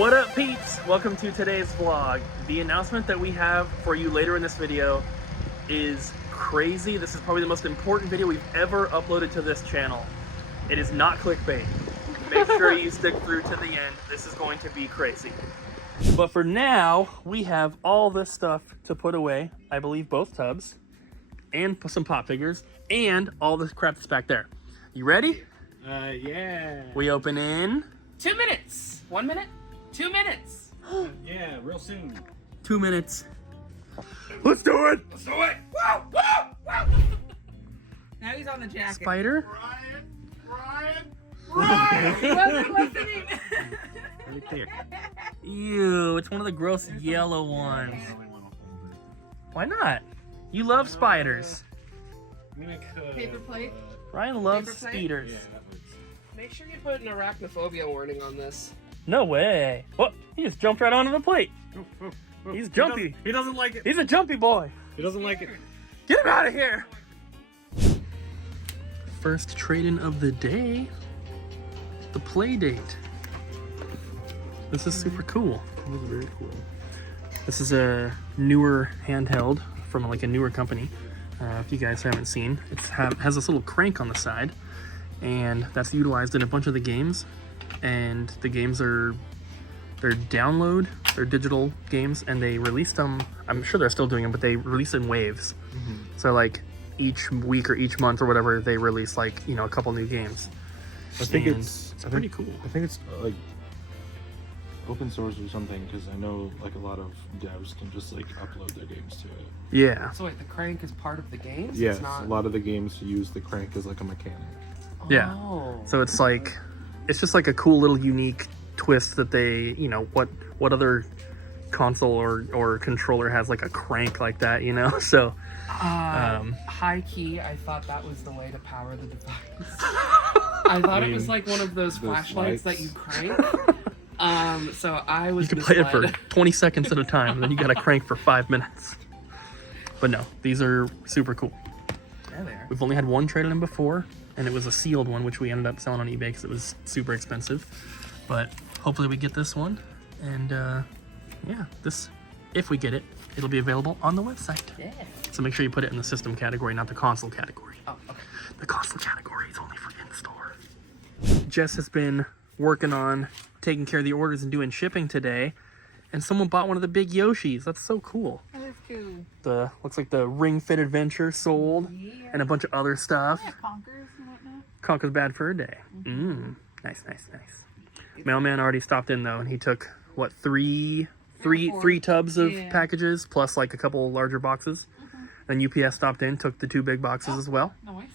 What up, peeps? Welcome to today's vlog. The announcement that we have for you later in this video is crazy. This is probably the most important video we've ever uploaded to this channel. It is not clickbait. Make sure you stick through to the end. This is going to be crazy. But for now, we have all this stuff to put away. I believe both tubs and some pop figures and all this crap that's back there. You ready? Yeah. We open in 2 minutes. 1 minute? 2 minutes. Yeah, real soon. 2 minutes. Let's do it. Let's do it. Woo, woo, woo. Now he's on the jacket. Spider. Ryan. He wasn't listening. Really clear. Ew, it's one of the gross yellow ones. Why not? You love spiders. I'm gonna cut, Paper plate. Ryan loves Paper plate? speeders. Yeah, that works. Make sure you put an arachnophobia warning on this. No way. What? He just jumped right onto the plate. He's jumpy. He doesn't like it. He's a jumpy boy. He doesn't like it. Get him out of here. First trade-in of the day. The play date. This is super cool. That was very cool. This is a newer handheld from like a newer company. If you guys haven't seen, it has this little crank on the side, and that's utilized in a bunch of the games. And the games they're digital games, and they released them. I'm sure they're still doing them, but they release in waves. So like each week or each month or whatever, they release like, you know, a couple new games. I think And it's pretty cool. I think it's like open source or something, because I know like a lot of devs can just like upload their games to it. Yeah. So wait, the crank is part of the games? Yes, It's not... a lot of the games use the crank as like a mechanic. Yeah. Oh. So it's like, it's just like a cool little unique twist that they, you know, what other console or controller has like a crank like that, you know? So high key, I thought that was the way to power the device. I thought it was like one of those flashlights that you crank. So I was you can play it for 20 seconds at a time, and then you gotta crank for 5 minutes. But no, these are super cool. There they are. We've only had one trade-in before, and it was a sealed one, which we ended up selling on eBay because it was super expensive. But hopefully we get this one, and yeah, if we get it, it'll be available on the website. Yeah. So make sure you put it in the system category, not the console category. Oh, okay. The console category is only for in-store. Jess has been working on taking care of the orders and doing shipping today, and someone bought one of the big Yoshis. That's so cool. That is cool. The looks like the Ring Fit Adventure sold, and a bunch of other stuff. Yeah, conkers and whatnot. Conker's bad for a day. Nice. Mailman already stopped in though, and he took what three tubs of packages plus like a couple larger boxes. Then UPS stopped in, took the 2 big boxes as well. Nice.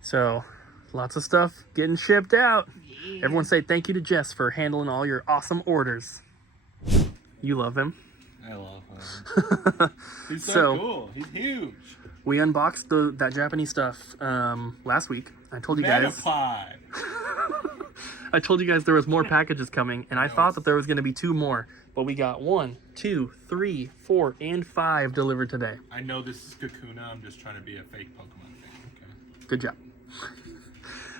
So lots of stuff getting shipped out. Everyone say thank you to Jess for handling all your awesome orders. You love him. I love him. He's so cool. He's huge. We unboxed that Japanese stuff last week. I told you guys. I told you guys there was more packages coming, and I thought that there was going to be 2 more, but we got 1, 2, 3, 4, and 5 delivered today. I know this is Kakuna. I'm just trying to be a fake Pokemon fan. Okay. Good job.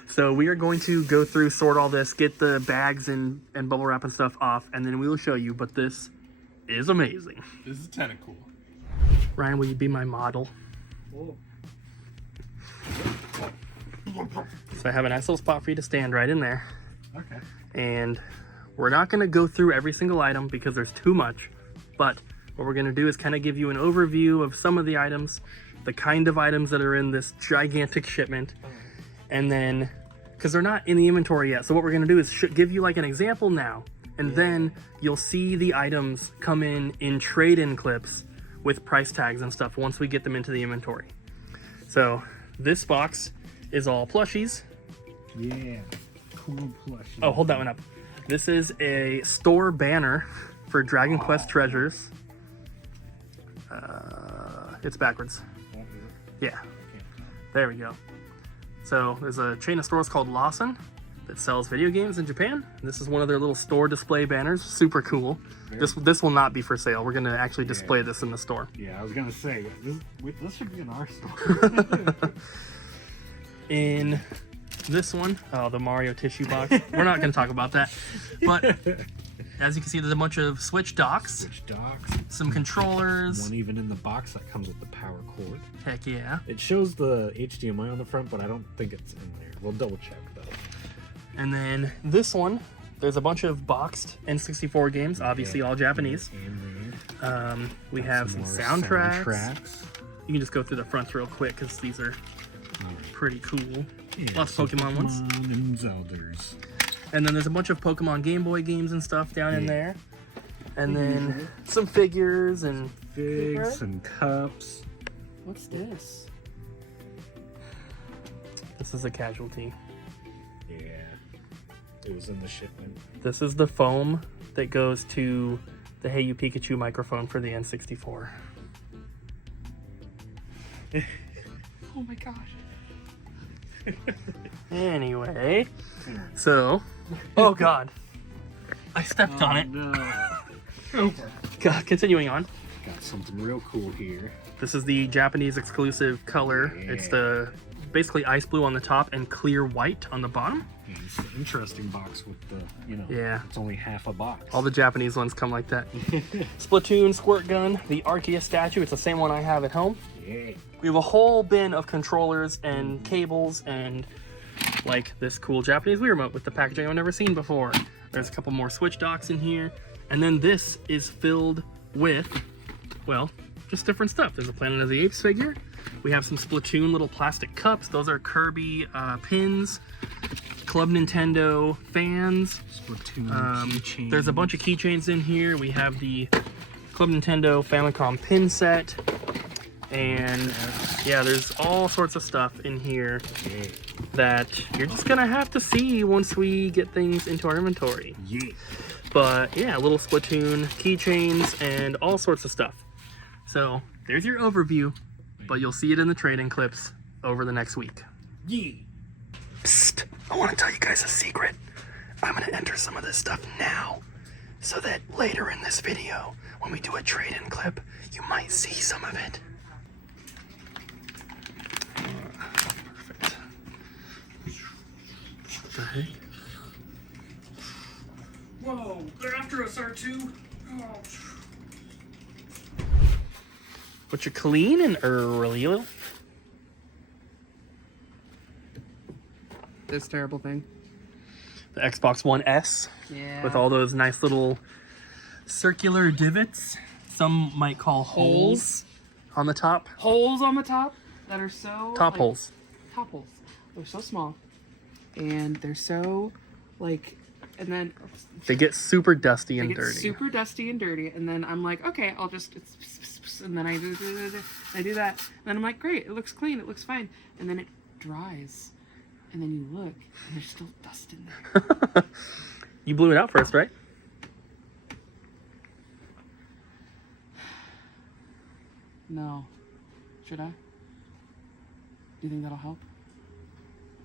So we are going to go through, sort all this, get the bags and bubble wrap and stuff off, and then we will show you, but this is amazing. This is kind of cool. Ryan, will you be my model? Oh. So I have a nice little spot for you to stand right in there. Okay. And we're not going to go through every single item because there's too much, but what we're going to do is kind of give you an overview of some of the items, the kind of items that are in this gigantic shipment, and then, because they're not in the inventory yet, so what we're going to do is give you like an example now, and then you'll see the items come in trade-in clips with price tags and stuff once we get them into the inventory. So this box is all plushies. Yeah. Cool plushie. Oh, hold that one up. This is a store banner for Dragon Quest Treasures. It's backwards. Yeah. There we go. So there's a chain of stores called Lawson that sells video games in Japan. This is one of their little store display banners. Super cool. This will not be for sale. We're going to actually display this in the store. Yeah, I was going to say, this should be in our store. In this one, oh, the Mario tissue box. We're not going to talk about that. But As you can see, there's a bunch of switch docks, Switch docks. some controllers. One even in the box that comes with the power cord. Heck yeah. It shows the HDMI on the front, but I don't think it's in there. We'll double check though. And then this one, there's a bunch of boxed N64 games, obviously all Japanese. We have some more soundtracks. You can just go through the fronts real quick because these are pretty cool. Yeah, Lots of Pokemon ones. And Zelders. And then there's a bunch of Pokemon Game Boy games and stuff down in there. And then some figures and Figs and cups. What's this? this is a casualty. Yeah. It was in the shipment. This is the foam that goes to the Hey You Pikachu microphone for the N64. Oh my gosh. Anyway, so, oh god, I stepped on it. No. God, continuing on. Got something real cool here. This is the Japanese exclusive color. It's the basically ice blue on the top and clear white on the bottom. Yeah, it's an interesting box with the, Yeah. it's only half a box. All the Japanese ones come like that. Splatoon squirt gun, the Arceus statue. It's the same one I have at home. Yeah. We have a whole bin of controllers and cables and like this cool Japanese Wii remote with the packaging I've never seen before. There's a couple more Switch docks in here. And then this is filled with, well, just different stuff. There's a Planet of the Apes figure. We have some Splatoon little plastic cups. Those are Kirby pins. Club Nintendo fans. Splatoon keychain. There's a bunch of keychains in here. We have the Club Nintendo Famicom pin set. And yeah, there's all sorts of stuff in here that you're just gonna have to see once we get things into our inventory. Yeah. But yeah, little Splatoon keychains and all sorts of stuff. So there's your overview, but you'll see it in the trade-in clips over the next week. Yeah. Psst, I want to tell you guys a secret. I'm gonna enter some of this stuff now, so that later in this video, when we do a trade-in clip, you might see some of it. Perfect. What the heck? Whoa, they're after us, R2. Oh. But you're clean and early. This terrible thing. The Xbox One S Yeah. with all those nice little circular divots. Some might call holes on the top. Holes on the top that are so Top like, holes. Top holes. They're so small, and they're so like, and then They get super dusty they and get dirty. super dusty and dirty. And then I'm like, okay, I'll just, and then I do that, and then I'm like, great, it looks clean, it looks fine, and then it dries, and then you look, and there's still dust in there. You blew it out first, right? No. Should I? Do you think that'll help?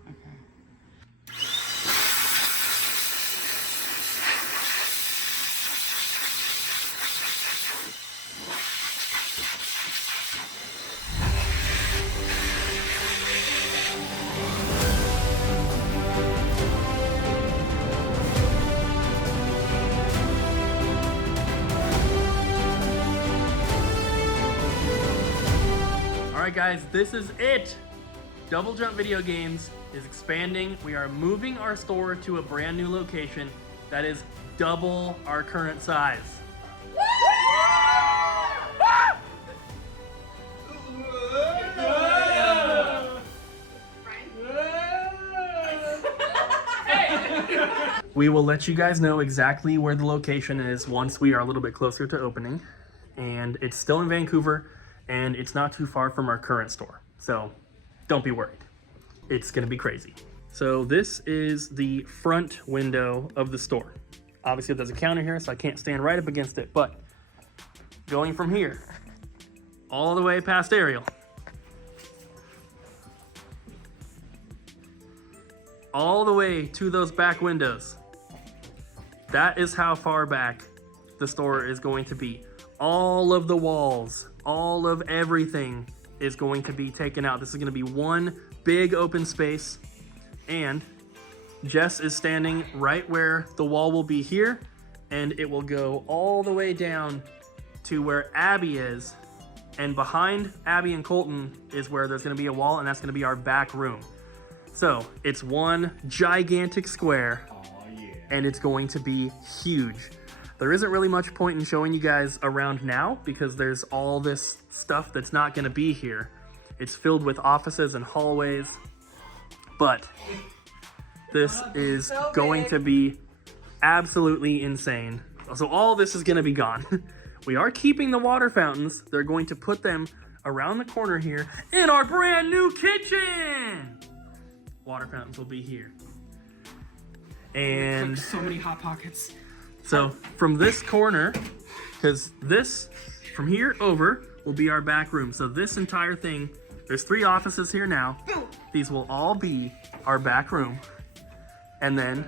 Okay. Alright guys, this is it! Double Jump Video Games is expanding. We are moving our store to a brand new location that is double our current size. We will let you guys know exactly where the location is once we are a little bit closer to opening. And it's still in Vancouver, and it's not too far from our current store. So don't be worried. It's gonna be crazy. So this is the front window of the store. Obviously there's a counter here, so I can't stand right up against it, but going from here all the way past Ariel, all the way to those back windows, that is how far back the store is going to be. All of the walls, all of everything is going to be taken out. This is going to be one big open space, and Jess is standing right where the wall will be here, and it will go all the way down to where Abby is. And behind Abby and Colton is where there's gonna be a wall, and that's gonna be our back room. So it's one gigantic square, and it's going to be huge. There isn't really much point in showing you guys around now because there's all this stuff that's not gonna be here. It's filled with offices and hallways, but this is going to be absolutely insane. So all this is gonna be gone. We are keeping the water fountains. They're going to put them around the corner here in our brand new kitchen. Water fountains will be here. And Like so many hot pockets. so from this corner, because this, from here over, will be our back room. So this entire thing, there's 3 offices here now. These will all be our back room. And then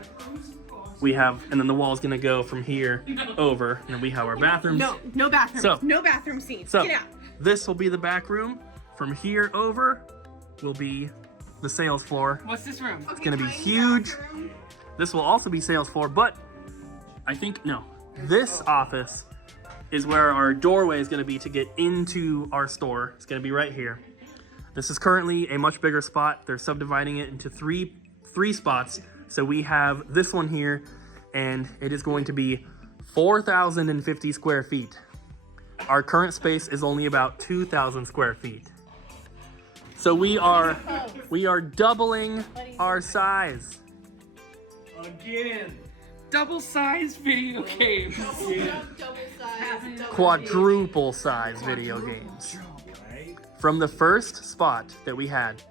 we have, and then the wall is gonna go from here over, and then we have our bathrooms. No bathrooms. So- no bathroom scenes. So Get out. this will be the back room. From here over will be the sales floor. What's this room? It's gonna be huge. This will also be sales floor, but I think, no, this office is where our doorway is gonna be to get into our store. It's gonna be right here. This is currently a much bigger spot. They're subdividing it into three spots. So we have this one here, and it is going to be 4,050 square feet. Our current space is only about 2,000 square feet. So we are doubling our size. Again. Double-sized video games. Quadruple size video games. From the first spot that we had,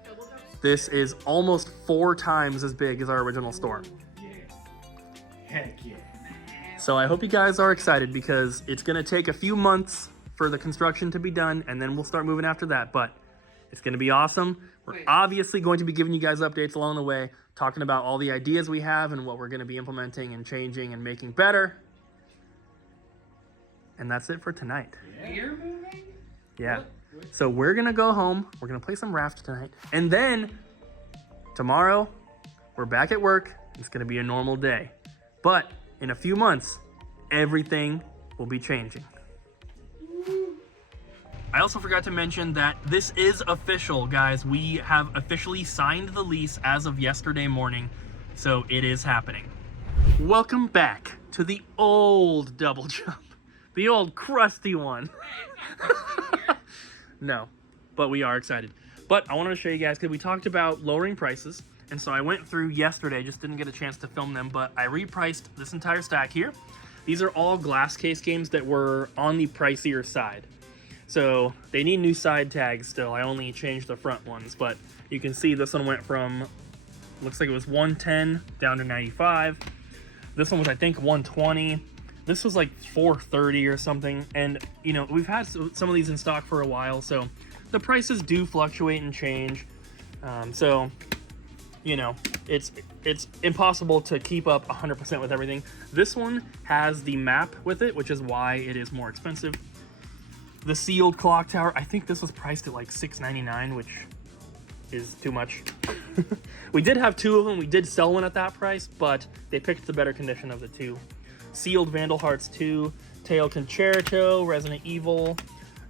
this is almost 4 times as big as our original store. Heck yeah. So I hope you guys are excited because it's gonna take a few months for the construction to be done, and then we'll start moving after that, but it's gonna be awesome. We're obviously going to be giving you guys updates along the way, talking about all the ideas we have and what we're gonna be implementing and changing and making better. And that's it for tonight. You're moving? Yeah. So we're gonna go home, we're gonna play some Raft tonight, and then tomorrow we're back at work. It's gonna be a normal day. But in a few months, everything will be changing. I also forgot to mention that this is official, guys. We have officially signed the lease as of yesterday morning, so it is happening. Welcome back to the old double jump. The old crusty one. No, but we are excited. But I wanted to show you guys, because we talked about lowering prices, and so I went through yesterday, just didn't get a chance to film them, but I repriced this entire stack here. These are all glass case games that were on the pricier side. So they need new side tags still. I only changed the front ones, but you can see this one went from, looks like it was 110 down to 95. This one was, I think, 120. This was like 430 or something, and you know, we've had some of these in stock for a while, so the prices do fluctuate and change. So you know, it's impossible to keep up 100% with everything. This one has the map with it, which is why it is more expensive. The sealed clock tower, I think this was priced at like $6.99, which is too much. We did have 2 of them. We did sell one at that price, but they picked the better condition of the 2. Sealed Vandal Hearts 2, Tail Concerto, Resident Evil,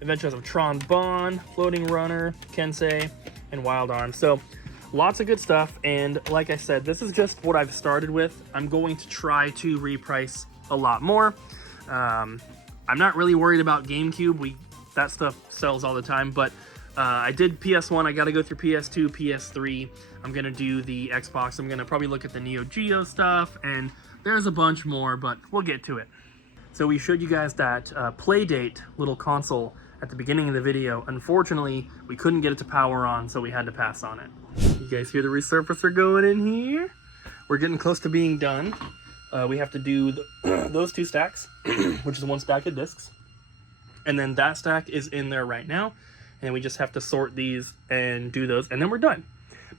Adventures of Tron Bonne, Floating Runner, Kensei, and Wild Arms. So lots of good stuff, and like I said, this is just what I've started with. I'm going to try to reprice a lot more. I'm not really worried about GameCube. That stuff sells all the time, but I did PS1. I got to go through PS2, PS3. I'm going to do the Xbox. I'm going to probably look at the Neo Geo stuff, and there's a bunch more, but we'll get to it. So we showed you guys that Playdate little console at the beginning of the video. Unfortunately, we couldn't get it to power on, so we had to pass on it. You guys hear the resurfacer going in here? We're getting close to being done. We have to do those 2 stacks, which is 1 stack of discs. And then that stack is in there right now. And we just have to sort these and do those, and then we're done.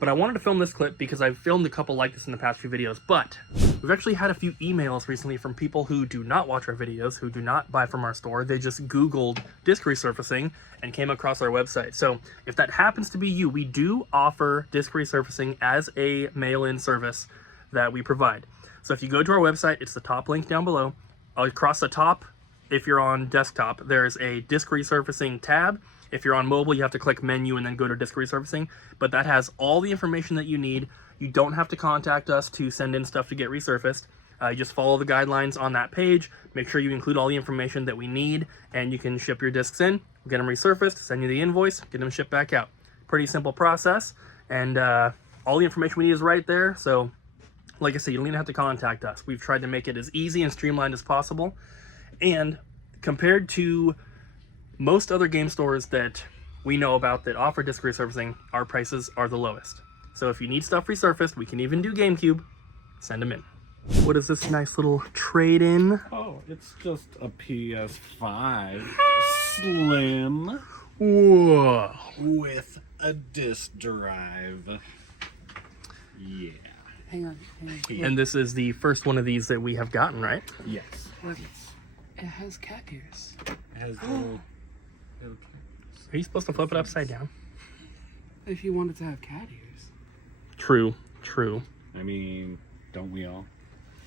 But I wanted to film this clip because I've filmed a couple like this in the past few videos, but we've actually had a few emails recently from people who do not watch our videos, who do not buy from our store. They just Googled disc resurfacing and came across our website. So if that happens to be you, we do offer disc resurfacing as a mail-in service that we provide. So if you go to our website, it's the top link down below. across the top, if you're on desktop, there's a disk resurfacing tab. If you're on mobile, you have to click menu and then go to disk resurfacing. But that has all the information that you need. You don't have to contact us to send in stuff to get resurfaced. You just follow the guidelines on that page. Make sure you include all the information that we need, and you can ship your discs in, get them resurfaced, send you the invoice, get them shipped back out. Pretty simple process, and all the information we need is right there. So, like I said, you don't even have to contact us. We've tried to make it as easy and streamlined as possible. And compared to most other game stores that we know about that offer disc resurfacing, our prices are the lowest. So if you need stuff resurfaced, we can even do GameCube, send them in. What is this nice little trade-in? Oh, it's just a PS5 Slim Whoa. with a disk drive. Yeah. Hang on. And this is the first one of these that we have gotten, right? Yes. Look, it has cat ears. It has little Are you supposed to flip it upside down? If you wanted to have cat ears. True. I mean, don't we all?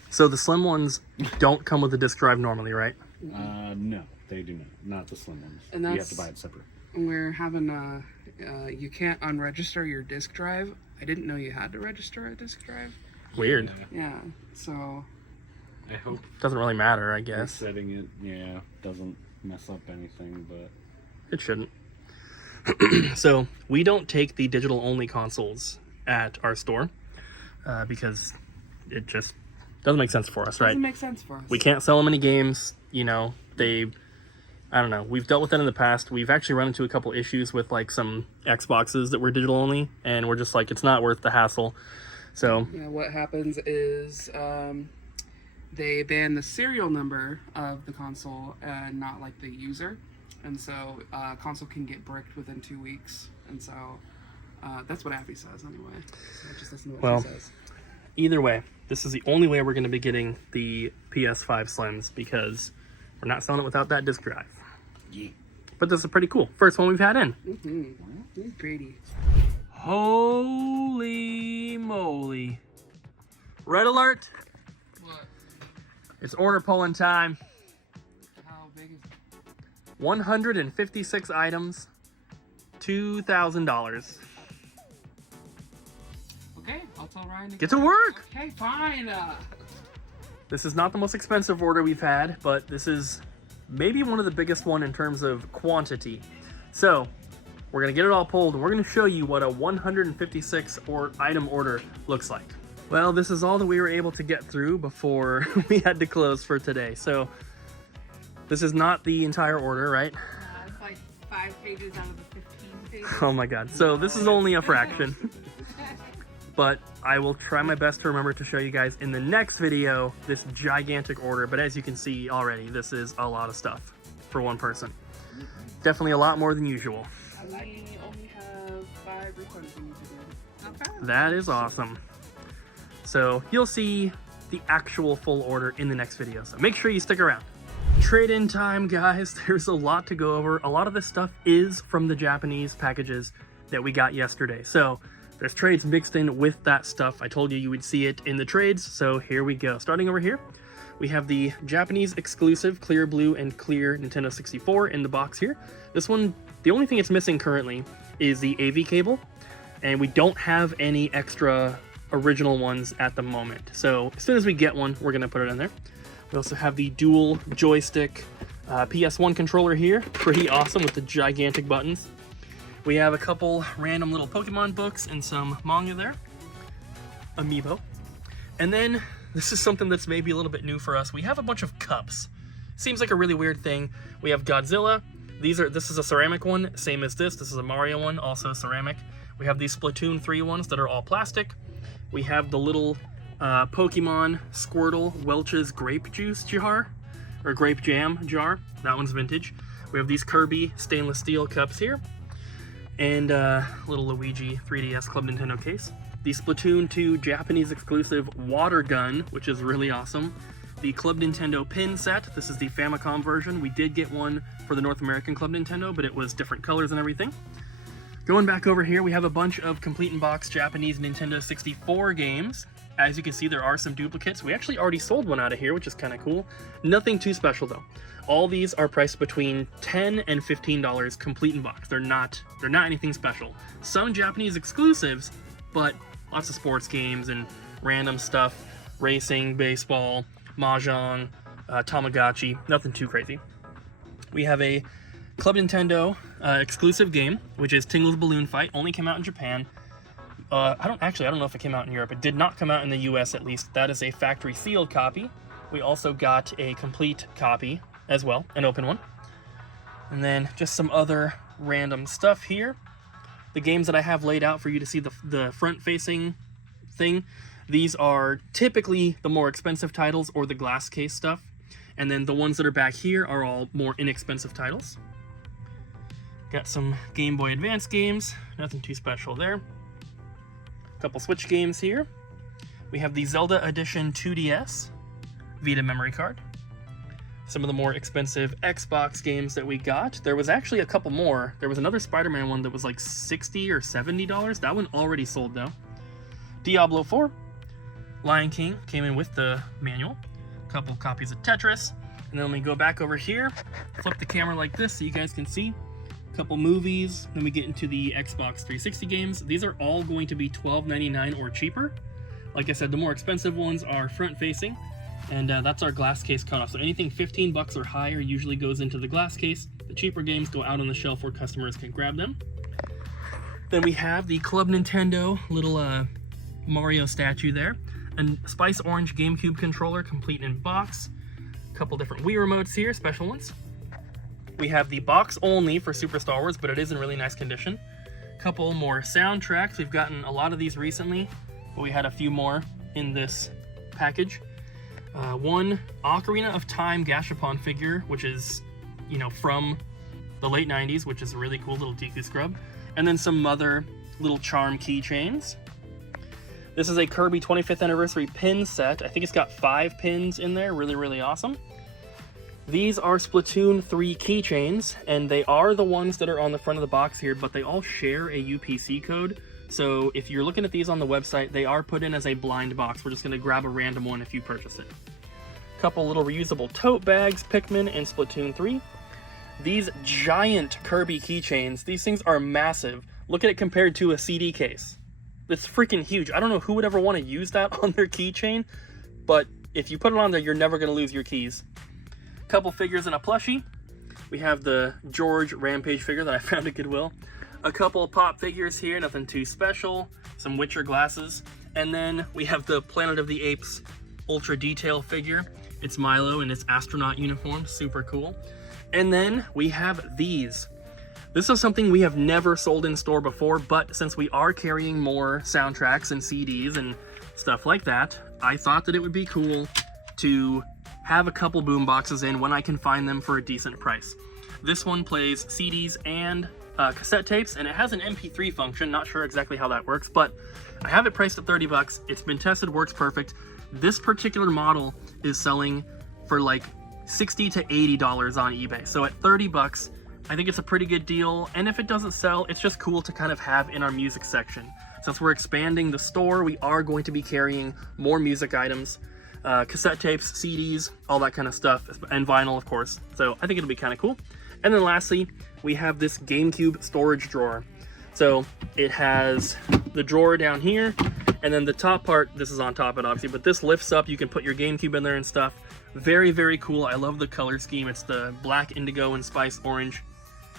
So the slim ones don't come with a disk drive normally, right? No, they do not. Not the slim ones. And you have that's- to buy it separate. We're having you can't unregister your disk drive. I didn't know you had to register a disk drive. Weird. Yeah, so I hope Doesn't really matter, I guess. setting it, doesn't mess up anything, but It shouldn't. So we don't take the digital only consoles at our store because it just doesn't make sense for us, right? doesn't make sense for us. We can't sell them any games. I don't know. We've dealt with that in the past. We've actually run into a couple issues with like some Xboxes that were digital only, and we're just like, it's not worth the hassle. So Yeah, what happens is they ban the serial number of the console and not like the user, and so console can get bricked within 2 weeks, and so that's what Abby says anyway. So just listen to what she says. either way, this is the only way we're going to be getting the PS5 Slims because we're not selling it without that disc drive. yeah. But this is pretty cool. First one we've had in. It's pretty. Holy moly. Red alert. What? It's order pulling time. How big is it? 156 items, $2,000. Okay, I'll tell Ryan to Get to work. Okay, fine. This is not the most expensive order we've had, but this is maybe one of the biggest one in terms of quantity. So we're gonna get it all pulled and we're gonna show you what a 156 item order looks like. Well, this is all that we were able to get through before we had to close for today. So this is not the entire order, right? It's like 5 pages out of the 15 pages. Oh my God. So this is only a fraction, but I will try my best to remember to show you guys in the next video this gigantic order. But as you can see already, this is a lot of stuff for one person. Definitely a lot more than usual. We only have 5 refunds we need to do. Okay. That is awesome. So you'll see the actual full order in the next video. So make sure you stick around. Trade-in time, guys. There's a lot to go over. A lot of this stuff is from the Japanese packages that we got yesterday. So there's trades mixed in with that stuff. I told you you would see it in the trades. So here we go. Starting over here, we have the Japanese exclusive clear blue and clear Nintendo 64 in the box here. This one, the only thing it's missing currently is the AV cable, and we don't have any extra original ones at the moment. So as soon as we get one, we're gonna put it in there. We also have the dual joystick PS1 controller here. Pretty awesome with the gigantic buttons. We have a couple random little Pokemon books and some manga there. Amiibo. And then this is something that's maybe a little bit new for us. We have a bunch of cups. Seems like a really weird thing. We have Godzilla. This is a ceramic one, same as this. This is a Mario one, also ceramic. We have these Splatoon 3 ones that are all plastic. We have the little Pokemon Squirtle Welch's grape juice jar, or grape jam jar. That one's vintage. We have these Kirby stainless steel cups here, and little Luigi 3DS Club Nintendo case. The Splatoon 2 Japanese exclusive water gun, which is really awesome. The Club Nintendo pin set. This is the Famicom version. We did get one for the North American Club Nintendo, but it was different colors and everything. Going back over here, we have a bunch of complete in box Japanese Nintendo 64 games. As you can see, there are some duplicates. We actually already sold one out of here, which is kind of cool. Nothing too special though. All these are priced between $10 and $15 complete in box. They're not anything special. Some Japanese exclusives, but lots of sports games and random stuff. Racing, baseball, mahjong, Tamagotchi, nothing too crazy. We have a Club Nintendo exclusive game, which is Tingle's Balloon Fight. Only came out in Japan. I don't know if it came out in Europe. It did not come out in the US at least. That is a factory sealed copy. We also got a complete copy as well, an open one. And then just some other random stuff here. The games that I have laid out for you to see the front facing thing. These are typically the more expensive titles or the glass case stuff. And then the ones that are back here are all more inexpensive titles. Got some Game Boy Advance games, nothing too special there. A couple Switch games here. We have the Zelda Edition 2DS Vita memory card. Some of the more expensive Xbox games that we got. There was actually a couple more. There was another Spider-Man one that was like $60 or $70. That one already sold though. Diablo 4. Lion King came in with the manual. A couple copies of Tetris. And then we go back over here, flip the camera like this so you guys can see. A couple movies. Then we get into the Xbox 360 games. These are all going to be $12.99 or cheaper. Like I said, the more expensive ones are front facing. And that's our glass case cutoff. So anything $15 or higher usually goes into the glass case. The cheaper games go out on the shelf where customers can grab them. Then we have the Club Nintendo little Mario statue there. And Spice Orange GameCube controller, complete in box. A couple different Wii remotes here, special ones. We have the box only for Super Star Wars, but it is in really nice condition. A couple more soundtracks. We've gotten a lot of these recently, but we had a few more in this package. One Ocarina of Time Gashapon figure, which is, from the late 90s, which is a really cool little Deku scrub. And then some other little charm keychains. This is a Kirby 25th Anniversary pin set. I think it's got 5 pins in there. Really, really awesome. These are Splatoon 3 keychains, and they are the ones that are on the front of the box here, but they all share a UPC code. So if you're looking at these on the website, they are put in as a blind box. We're just going to grab a random one if you purchase it. Couple little reusable tote bags, Pikmin and Splatoon 3. These giant Kirby keychains, these things are massive. Look at it compared to a CD case. It's freaking huge. I don't know who would ever want to use that on their keychain, but if you put it on there, you're never going to lose your keys. Couple figures and a plushie. We have the George Rampage figure that I found at Goodwill. A couple pop figures here, nothing too special. Some Witcher glasses. And then we have the Planet of the Apes Ultra Detail figure. It's Milo in its astronaut uniform, super cool. And then we have these. This is something we have never sold in store before, but since we are carrying more soundtracks and CDs and stuff like that, I thought that it would be cool to have a couple boom boxes in when I can find them for a decent price. This one plays CDs and cassette tapes, and it has an MP3 function. Not sure exactly how that works, but I have it priced at 30 bucks. It's been tested, works perfect. This particular model is selling for like $60 to $80 on eBay. So at 30 bucks, I think it's a pretty good deal. And if it doesn't sell, it's just cool to kind of have in our music section. Since we're expanding the store, we are going to be carrying more music items, cassette tapes, CDs, all that kind of stuff, and vinyl, of course. So I think it'll be kind of cool. And then lastly, we have this GameCube storage drawer. So it has the drawer down here, and then the top part, this is on top of it obviously, but this lifts up. You can put your GameCube in there and stuff. Very, very cool. I love the color scheme. It's the black indigo and spice orange.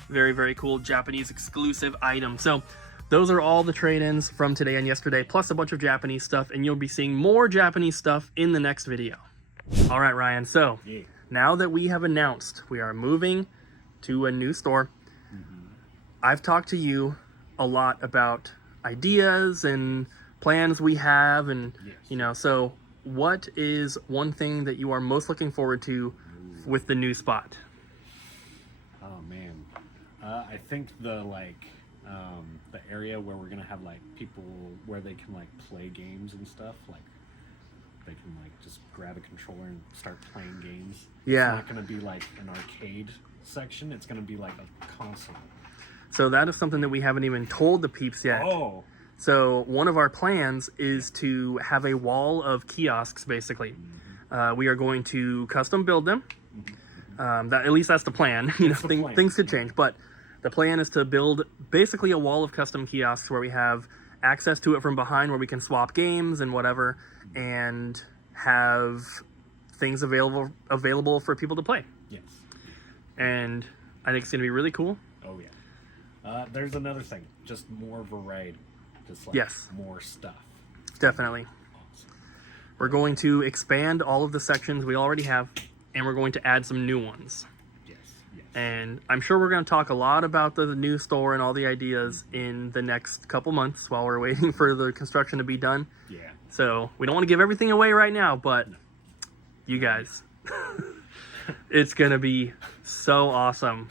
Very, very cool Japanese exclusive item. So those are all the trade-ins from today and yesterday, plus a bunch of Japanese stuff, and you'll be seeing more Japanese stuff in the next video. All right, Ryan, so now that we have announced we are moving to a new store, I've talked to you a lot about ideas and plans we have, and so what is one thing that you are most looking forward to with the new spot? Oh man, I think the area where we're gonna have like people where they can like play games and stuff, like they can like just grab a controller and start playing games. Yeah, it's not gonna be like an arcade section. It's gonna be like a console. So that is something that we haven't even told the peeps yet. Oh. So one of our plans is to have a wall of kiosks, basically. We are going to custom build them. At least that's the plan. You know, things could change, but the plan is to build basically a wall of custom kiosks where we have access to it from behind, where we can swap games and whatever, and have things available for people to play. Yes. And I think it's gonna be really cool. Oh yeah. There's another thing, just more variety, just like Yes. more stuff. Definitely. Awesome. We're going to expand all of the sections we already have, and we're going to add some new ones. Yes. Yes. And I'm sure we're going to talk a lot about the new store and all the ideas in the next couple months while we're waiting for the construction to be done. Yeah. So we don't want to give everything away right now, but you guys, it's going to be so awesome.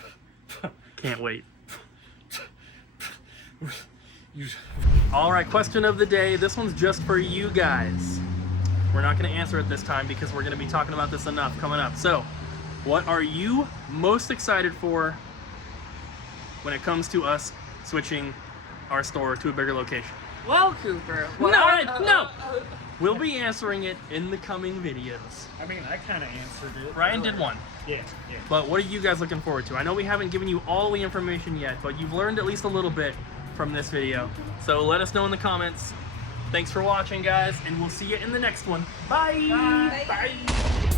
Can't wait. All right, question of the day. This one's just for you guys. We're not going to answer it this time because we're going to be talking about this enough coming up. So, what are you most excited for when it comes to us switching our store to a bigger location? Well, Cooper. No. We'll be answering it in the coming videos. I mean, I kind of answered it. Ryan did one. Yeah. Yeah. But what are you guys looking forward to? I know we haven't given you all the information yet, but you've learned at least a little bit from this video. So let us know in the comments. Thanks for watching, guys, and we'll see you in the next one. Bye. Bye.